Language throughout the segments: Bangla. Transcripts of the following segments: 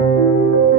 রেখা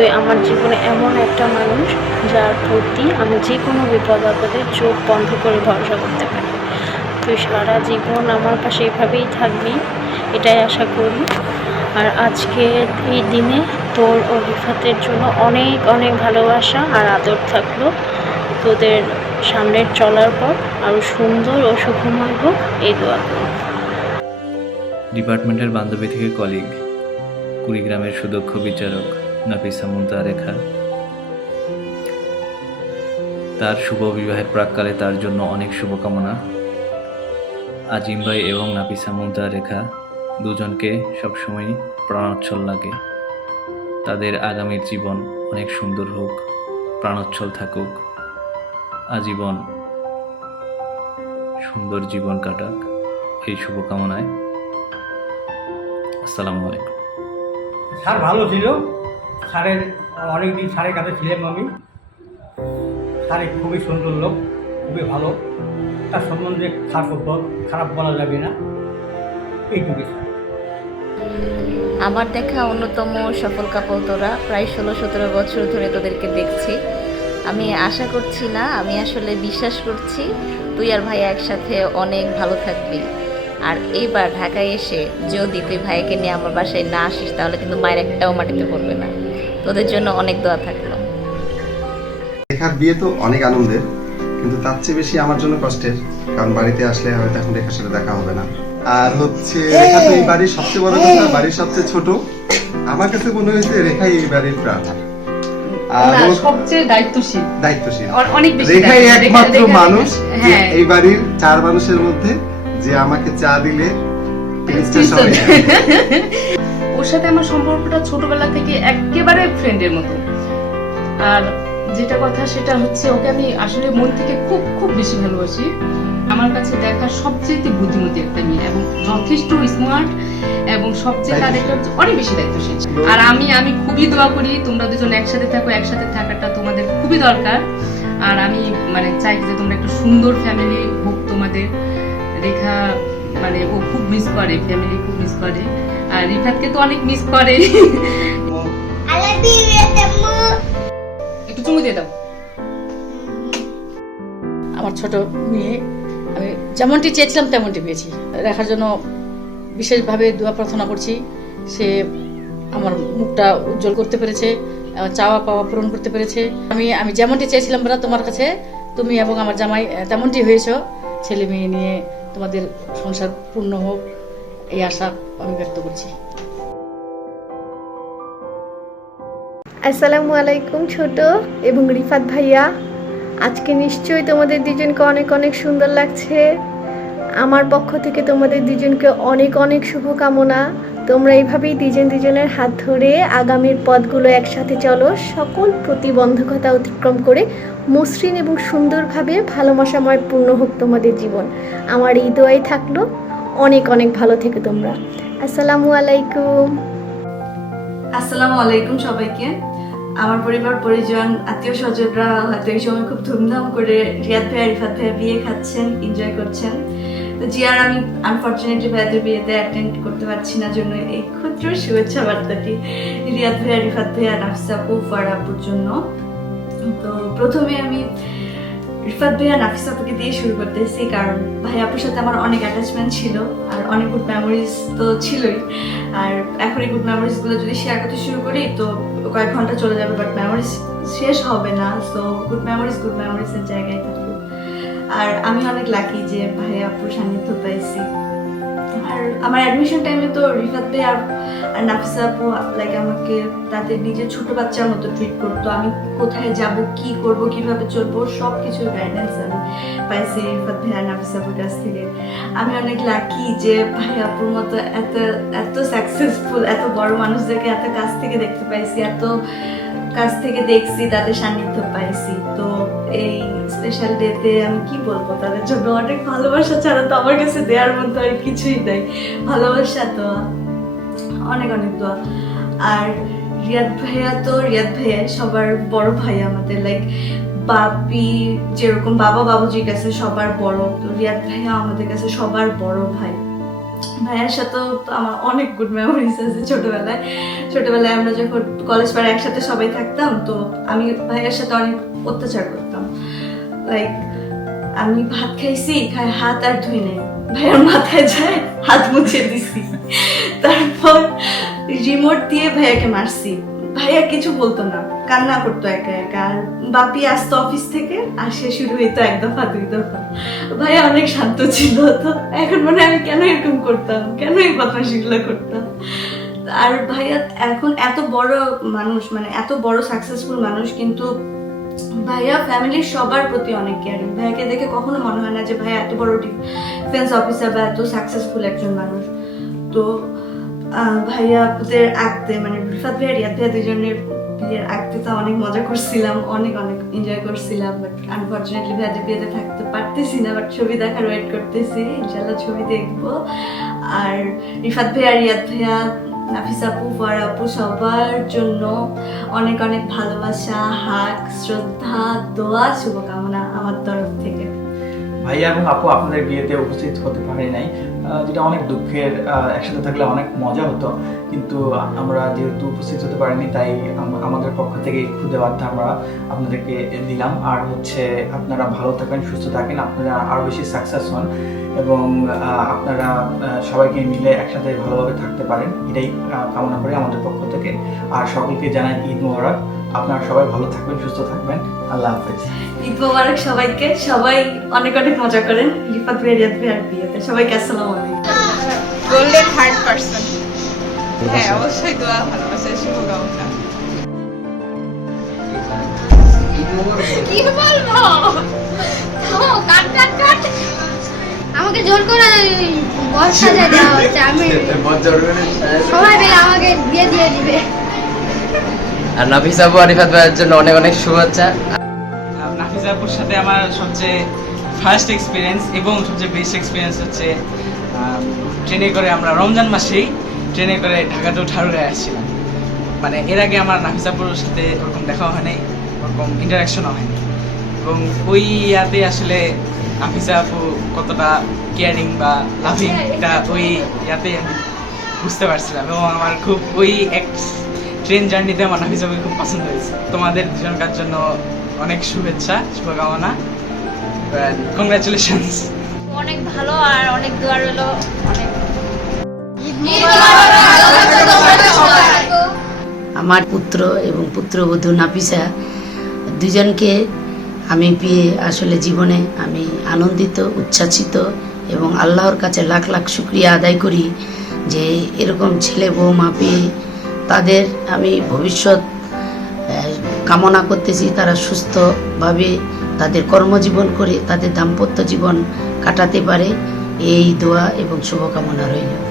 তুই আমার জীবনে এমন একটা মানুষ যার প্রতি আমি যে কোনো বিপদ আপদে চোখ বন্ধ করে ভরসা করতে পারি। তুই সারা জীবন আমার পাশে এভাবেই থাকবি, এটাই আশা করি। আর আজকে এই দিনে তোর ও রিফাতের জন্য অনেক অনেক ভালোবাসা আর আদর থাকল। তোদের সামনের চলার পর আরও সুন্দর ও সুখময় হোক এই দোয়া ডিপার্টমেন্টের বান্ধবী থেকে কলিগ, কুড়িগ্রামের সুদক্ষ বিচারক। নাফিসা মুন্তা রেখা। তার শুভ বিবাহের প্রাককালে তার জন্য অনেক শুভকামনা। আজিম ভাই এবং নাফিসা মুন্তা রেখা দুজনকে সবসময় প্রাণোচ্ছল লাগে। তাদের আগামীর জীবন অনেক সুন্দর হোক, প্রাণোচ্ছল থাকুক। আজীবন সুন্দর জীবন কাটাক এই শুভকামনায়। আসসালামু আলাইকুম। স্যার, ভালো ছিল? স্যারের অনেক দিন স্যারের কাছে ছিলাম আমি। স্যার খুবই সুন্দর লোক, খুবই ভালো। তার সম্বন্ধে খারাপ খারাপ বলা যাবে না। এইটুকু আমার দেখা অন্যতম সফল কাপল তোরা। প্রায় ষোলো, সতেরো বছর ধরে তোদেরকে দেখছি। আমি আশা করছি না, আমি আসলে বিশ্বাস করছি তুই আর ভাই একসাথে অনেক ভালো থাকবি। আর এইবার ঢাকায় এসে যদি তুই ভাইকে নিয়ে আমার বাসায় না আসিস, তাহলে কিন্তু মায়ের একটাও মাটিতে পড়বে না। তোদের জন্য অনেক দোয়া থাকল। রেখার বিয়ে তো অনেক আনন্দের কিন্তু তার চেয়ে বেশি আমার জন্য কষ্টের কারণ বাড়িতে আসলে হয়তো এখন রেখার সাথে দেখা হবে না। আর হচ্ছে রেখা তো এই বাড়ির সবচেয়ে বড় কথা বাড়ির সবচেয়ে ছোট। আমার কাছে মনে হয়েছে রেখাই এই বাড়ির প্রাণ। আর না, ও সবচেয়ে দায়িত্বশীল। দায়িত্বশীল। অনেক বেশি রেখাই একমাত্র রেখা- রেখা- মানুষ যে হ্যাঁ। এই বাড়ির চার মানুষের মধ্যে যে আমাকে চা দিলে সবাই। ওর সাথে আমার সম্পর্কটা ছোটবেলা থেকে একেবারে ফ্রেন্ডের মতো। আর যেটা কথা সেটা হচ্ছে ওকে আমি আসলে মন থেকে খুব খুব বেশি ভালোবাসি। আমার কাছে দেখা সবচেয়ে বুদ্ধিমতী একটা মেয়ে এবং যথেষ্ট স্মার্ট এবং সবচেয়ে তার একটা হচ্ছে অনেক বেশি দায়িত্বশীল। আর আমি আমি খুবই দোয়া করি তোমরা দুজন একসাথে থাকো একসাথে থাকাটা তোমাদের খুবই দরকার। আর আমি মানে চাই যে তোমরা একটা সুন্দর ফ্যামিলি হোক তোমাদের। রেখা মানে ও খুব মিস করে ফ্যামিলি খুব মিস করে। আর রিফাতকে তো অনেক মিস করে। একটু চুমু দিয়ে দাও। আমার ছোট মেয়ে, আমি যেমনটি চেয়েছিলাম তেমনটি পেয়েছি। রাখার জন্য বিশেষভাবে দোয়া প্রার্থনা করছি। সে আমার মুখটা উজ্জ্বল করতে পেরেছে চাওয়া পাওয়া পূরণ করতে পেরেছে। আমি আমি যেমনটি চেয়েছিলাম বেলা তোমার কাছে, তুমি এবং আমার জামাই তেমনটি হয়েছ। ছেলে মেয়ে নিয়ে তোমাদের সংসার পূর্ণ হোক, এই আশা আমি ব্যক্ত করছি। আসসালামু আলাইকুম ছোট এবং রিফাত ভাইয়া। আজকে নিশ্চয়ই তোমাদের দুজনকে অনেক অনেক সুন্দর লাগছে। আমার পক্ষ থেকে তোমাদের দুজনকে অনেক অনেক শুভকামনা। তোমরা এইভাবেই দুজন দুজনের হাত ধরে আগামীর পথগুলো একসাথে চলো। সকল প্রতিবন্ধকতা অতিক্রম করে মসৃণ এবং সুন্দরভাবে ভালোবাসাময় পূর্ণ হোক তোমাদের জীবন। আমার এই দোয়াই থাকল। অনেক অনেক ভালো থেকে তোমরা। আসসালামু আলাইকুম। আসসালামু আলাইকুম সবাইকে। আমার পরিবার, পরিজন, আত্মীয় স্বজনরা, হয়তো এই সময় খুব ধুমধাম করে রিয়াদ ভাইয়া, রিফাত ভাইয়া বিয়ে খাচ্ছেন এনজয় করছেন। তো জিয়ার আমি আনফর্চুনেটলি ভাইয়াদের বিয়েতে অ্যাটেন্ড করতে পারছি না, জন্য এই ক্ষুদ্র শুভেচ্ছা বার্তাটি রিয়াদ ভাইয়া, রিফাত ভাইয়া নাফসা আপু ফারা আপুর জন্য। তো প্রথমে আমি রিফাত ভাইয়া নাফিস আপুকে দিয়ে শুরু করতেছি, কারণ ভাই আপুর সাথে আমার অনেক অ্যাটাচমেন্ট ছিল আর অনেক গুড মেমোরিজ তো ছিলই। আর এখন এই গুড মেমোরিজগুলো যদি শেয়ার করতে শুরু করি, তো কয়েক ঘণ্টা চলে যাবে বাট মেমোরিজ শেষ হবে না সো গুড মেমোরিজ গুড মেমোরিজের জায়গায় থাকবে। আর আমি অনেক লাকি যে ভাই আপুর সান্নিধ্য পাইছি। আমার অ্যাডমিশন টাইমে তো রিফাত ভাই আর আর নাফিসা আপু লাইক আমাকে তাদের নিজের ছোট বাচ্চার মতো ট্রিট করতো। আমি কোথায় যাব, কি করব, কীভাবে চলবো সব কিছুর গাইডেন্স আমি পাইছি রিফাত ভাই আর নাফিসা আপুর কাছ থেকে। আমি অনেক লাকি যে ভাই আপুর মতো এত এত সাকসেসফুল এত বড় মানুষদেরকে এত কাছ থেকে দেখতে পাইছি, এত কাছ থেকে দেখছি, তাদের সান্নিধ্য পাইছি। তো এই স্পেশাল ডেতে আমি কি বলব? তাদের জন্য অনেক ভালোবাসা ছাড়া তো আমার কাছে দেওয়ার মতো আর কিছুই নেই। ভালোবাসা তো অনেক অনেক দোয়া। আর রিয়াদ ভাইয়া তো, রিয়াদ ভাইয়া সবার বড় ভাই আমাদের লাইক বাপি, যেরকম বাবা বাবুজির কাছে সবার বড়, তো রিয়াদ ভাইয়া আমাদের কাছে সবার বড় ভাই। ভাইয়ার সাথেও আমার অনেক গুড মেমোরিজ আছে ছোটবেলায়। ছোটবেলায় আমরা যখন কলেজ পাড়ে একসাথে সবাই থাকতাম, তো আমি ভাইয়ার সাথে অনেক অত্যাচার করতাম। লাইক আমি ভাত খাইছি, খাই হাত আর ধুই নেই। ভাইয়ার মাথায় যায়, হাত মুছে দিছি। তারপর রিমোট দিয়ে ভাইয়াকে মারছি। ভাইয়া কিছু বলতো না, কান্না করতো একা একা। আর বাপি আসতো অফিস থেকে আসে শুরু হইতো এক দফা, দুই দফা। ভাইয়া অনেক শান্ত ছিল তো। এখন মনে আমি কেন এরকম করতাম? কেন এই বদমাশিগুলো করতাম? আর ভাইয়া এখন এত বড় মানুষ মানে এত বড় সাকসেসফুল মানুষ, কিন্তু ভাইয়া ফ্যামিলির সবার প্রতি অনেক কেয়ারিং ভাইয়াকে দেখে কখনো মনে হয় না যে ভাইয়া এত বড় ডিফেন্স অফিসার বা এত সাকসেসফুল একজন মানুষ। তো আহ, ভাইয়াদের আঁকতে মানে রিফাত ভাইয়া রিয়াদ ভাইয়া দুজনের বিয়ের আঁকতে তো অনেক মজা করছিলাম অনেক অনেক এনজয় করছিলাম বাট আনফর্চুনেটলি ভাইয়াদের বিয়েতে থাকতে পারতেছি না বাট ছবি দেখার ওয়েট করতেছি। ইনশাল্লাহ ছবি দেখব। আর রিফাত ভাইয়া রিয়াদ ভাইয়া নাফিস আপু ফার আপু, সবার জন্য অনেক অনেক ভালোবাসা, হাক, শ্রদ্ধা, দোয়া, শুভকামনা আমার তরফ থেকে। ভাইয়া এবং আপু আপনাদের বিয়েতে উপস্থিত হতে পারি নাই। যেটা অনেক দুঃখের একসাথে থাকলে অনেক মজা হতো। কিন্তু আমরা যেহেতু উপস্থিত হতে পারিনি, তাই আমাদের পক্ষ থেকে খুদে বার্তা আমরা আপনাদেরকে দিলাম। আর হচ্ছে, আপনারা ভালো থাকেন, সুস্থ থাকেন, আপনারা আরও বেশি সাকসেস হন এবং আপনারা সবাইকে মিলে একসাথে ভালোভাবে থাকতে পারেন। এটাই কামনা করি আমাদের পক্ষ থেকে। আর সকলকে জানাই ঈদ মোবারক। আপনারা সবাই ভালো থাকবেন, সুস্থ থাকবেন। আল্লাহ হাফেজ। ঈদ মোবারক সবাইকে। সবাই অনেক অনেক মজা করেন। রিফাত ভাই রিয়াদ ভাইয়ার বিয়েতে। সবাইকে আসসালামু আলাইকুম। গোল্ডেন হার্ট পার্সন হ্যাঁ অবশ্যই দোয়া ভালোবাসা শুভকামনা। কি বলব? কাট কাট কাট। আমাকে জোর করে বস সাজায় দেওয়া হচ্ছে আমি সবাই মিলে আমাকে বিয়ে দিয়ে দিবে। আর নাফিস আবু আরিফাত ভাইয়ের জন্য অনেক অনেক শুভেচ্ছা। নাফিস আপুর সাথে আমার সবচেয়ে ফার্স্ট এক্সপিরিয়েন্স এবং সবচেয়ে বেস্ট এক্সপিরিয়েন্স হচ্ছে ট্রেনে করে আমরা রমজান মাসেই ট্রেনে করে ঢাকা টু ঠারুগায় আসছিলাম। মানে এর আগে আমার নাফিস আপুর সাথে ওরকম দেখা হয়নি ওরকম ইন্টারাকশনও হয়নি। এবং ওই ইয়াতে আসলে নাফিসা আপু কতটা কেয়ারিং বা লাভিং এটা ওই ইয়াতে আমি বুঝতে পারছিলাম এবং আমার খুব ওই এক ট্রেন জার্নিতে আমার নাফিস খুব পছন্দ হয়েছে। তোমাদের দুজনকার জন্য অনেক শুভেচ্ছা শুভকামনা কংগ্রাচুলেশনস অনেক ভালো আর অনেক দোয়া রইল অনেক আমার পুত্র এবং পুত্রবধূ নাপিসা দুজনকে আমি পেয়ে আসলে জীবনে আমি আনন্দিত উচ্ছ্বাসিত এবং আল্লাহর কাছে লাখ লাখ শুক্রিয়া আদায় করি যে এরকম ছেলে বৌমা পেয়ে তাদের আমি ভবিষ্যৎ কামনা করতেছি, তারা সুস্থভাবে তাদের কর্মজীবন করে তাদের দাম্পত্য জীবন কাটাতে পারে। এই দোয়া এবং শুভকামনা রইল।